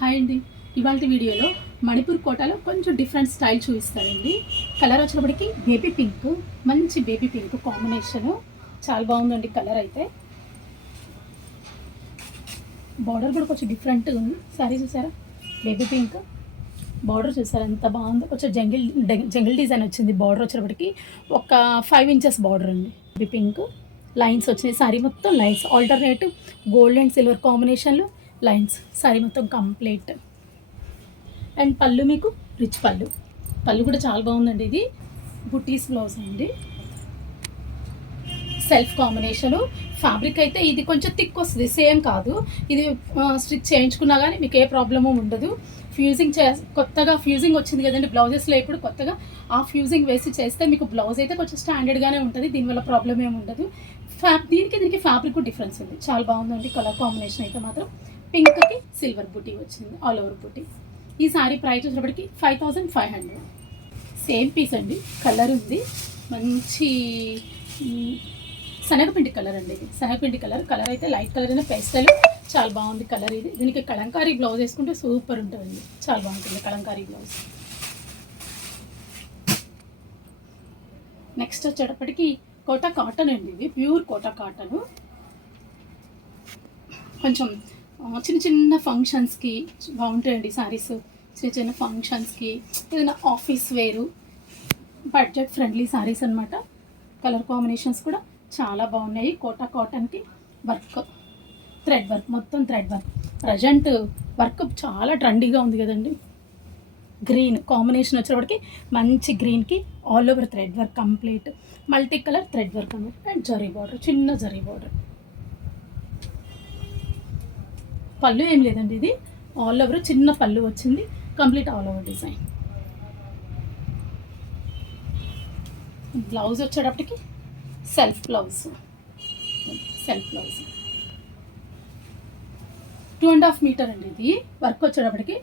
Hi అండి. ఇవాళ వీడియోలో మణిపూర్ కోటాలో కొంచెం డిఫరెంట్ స్టైల్ చూపిస్తానండి. కలర్ వచ్చినప్పటికి బేబీ పింక్, మంచి బేబీ పింక్ కాంబినేషను చాలా బాగుందండి. కలర్ అయితే బార్డర్ కూడా కొంచెం డిఫరెంట్గా ఉంది. సారీ చూసారా, బేబీ పింక్ బార్డర్ చూసారా ఎంత బాగుందో. కొంచెం జంగిల్ డిజైన్ వచ్చింది. బార్డర్ వచ్చేటప్పటికి ఒక 5 ఇంచెస్ బార్డర్ అండి. బేబీ పింక్ లైన్స్ వచ్చినాయి. సారీ మొత్తం lines, alternative gold and silver కాంబినేషన్లో లైన్స్. సారీ మొత్తం కంప్లీట్. అండ్ పళ్ళు మీకు రిచ్ పళ్ళు. పళ్ళు కూడా చాలా బాగుందండి. ఇది బుటీస్ బ్లౌజ్ అండి. Self combination. ఫ్యాబ్రిక్ అయితే ఇది కొంచెం థిక్ వస్తుంది, సేమ్ కాదు. ఇది స్టిచ్ చేయించుకున్నా కానీ మీకు ఏ ప్రాబ్లము ఉండదు. ఫ్యూజింగ్ కొత్తగా ఫ్యూజింగ్ వచ్చింది కదండి బ్లౌజెస్లో. ఇప్పుడు కొత్తగా ఆ ఫ్యూజింగ్ వేసి చేస్తే మీకు బ్లౌజ్ అయితే కొంచెం స్టాండర్డ్గానే ఉంటుంది. దీనివల్ల ప్రాబ్లం ఏమి ఉండదు. దీనికి ఫ్యాబ్రిక్ కూడా డిఫరెన్స్ ఉంది. చాలా బాగుందండి. కలర్ కాంబినేషన్ అయితే మాత్రం పింక్కి సిల్వర్ బుటీ వచ్చింది, ఆల్ ఓవర్ బుటీ. ఈ సారీ ప్రైస్ వచ్చేటప్పటికి 5500. సేమ్ పీస్ అండి. కలర్ ఉంది మంచి శనగపిండి కలర్ అండి. ఇది శనగపిండి కలర్. కలర్ అయితే లైట్ కలర్ అయినా పేస్టల్ చాలా బాగుంది కలర్. ఇది దీనికి కలంకారీ బ్లౌజ్ వేసుకుంటే సూపర్ ఉంటుందండి. చాలా బాగుంటుంది కలంకారీ బ్లౌజ్. నెక్స్ట్ వచ్చేటప్పటికి కోటా కాటన్ అండి. ఇది ప్యూర్ కోటా కాటన్. కొంచెం చిన్న చిన్న ఫంక్షన్స్కి బాగుంటాయండి సారీస్. చిన్న చిన్న ఫంక్షన్స్కి, ఏదైనా ఆఫీస్ వేరు, బడ్జెట్ ఫ్రెండ్లీ సారీస్ అనమాట. కలర్ కాంబినేషన్స్ కూడా చాలా బాగున్నాయి. కోటా కాటన్కి వర్క్, థ్రెడ్ వర్క్, మొత్తం థ్రెడ్ వర్క్. ప్రజెంట్ వర్క్ చాలా ట్రెండీగా ఉంది కదండి. గ్రీన్ కాంబినేషన్ వచ్చేటప్పటికి మంచి గ్రీన్కి all over thread work complete. Multi colour thread work అనమాట. అండ్ జరీ బార్డర్, చిన్న జరీ బార్డర్. పళ్ళు ఏం లేదండి. ఇది ఆల్ ఓవర్ చిన్న పళ్ళు వచ్చింది. Complete all over design. Blouse వచ్చేటప్పటికి సెల్ఫ్ బ్లౌజ్. 2.5 మీటర్ అండి ఇది వర్క్ వచ్చేటప్పటికి.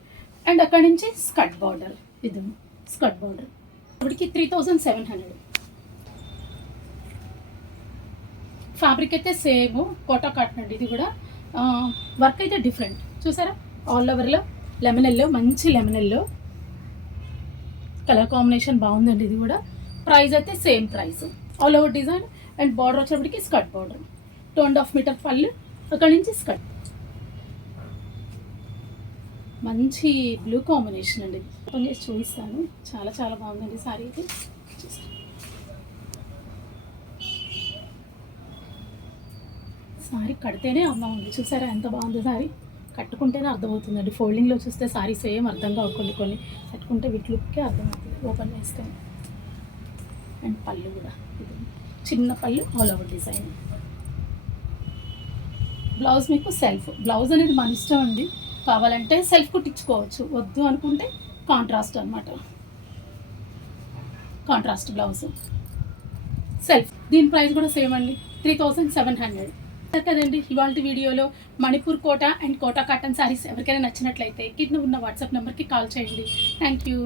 అండ్ అక్కడి నుంచి స్కర్ట్ బార్డర్. ఇది స్కర్ట్ బార్డర్ ఇప్పటికి 3700. ఫ్యాబ్రిక్ అయితే సేమ్ కోటా కాటన్ అండి. ఇది కూడా వర్క్ అయితే డిఫరెంట్. చూసారా, ఆల్ ఓవర్లో లెమన్ ఎల్లో, మంచి లెమన్ ఎల్లో. కలర్ కాంబినేషన్ బాగుందండి. ఇది కూడా ప్రైస్ అయితే same price. All over design. And border వచ్చేప్పటికి స్కర్ట్ బార్డర్. 2.5 మీటర్ పళ్ళు, అక్కడి నుంచి స్కర్ట్. మంచి బ్లూ కాంబినేషన్ అండి. ఓపెన్ చేసి చూపిస్తాను. చాలా చాలా బాగుందండి సారీ అయితే. సారీ కడితేనే అందం ఉంది. చూసారా ఎంత బాగుంది సారీ. కట్టుకుంటేనే అర్థమవుతుందండి. ఫోల్డింగ్లో చూస్తే సారీస్ ఏం అర్థం కావు. కొన్ని కట్టుకుంటే వీటి లుక్కే అర్థమవుతుంది ఓపెన్ చేసుకొని. అండ్ పళ్ళు కూడా ఇది చిన్న పళ్ళు, ఆల్ ఓవర్ డిజైన్. బ్లౌజ్ మీకు సెల్ఫ్. బ్లౌజ్ అనేది మన ఇష్టం అండి. కావాలంటే సెల్ఫ్ కుట్టించుకోవచ్చు, వద్దు అనుకుంటే కాంట్రాస్ట్ అనమాట. Contrast blouse self. దీని ప్రైస్ కూడా సేమ్ అండి, 3700. కదండి ఇవాళ వీడియోలో Manipur Kota and Kota cotton saris ఎవరికైనా నచ్చినట్లయితే కింద ఉన్న వాట్సాప్ నెంబర్కి కాల్ చేయండి. Thank you.